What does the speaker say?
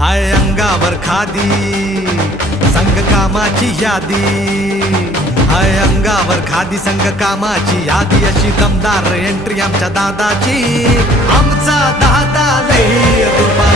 हाय अंगावर खादी संग कामाची यादी, हाय अंगावर खादी संग कामाची यादी, अशी दमदार एंट्री आमच्या दादाची. आमचा दादा लई दुर्बा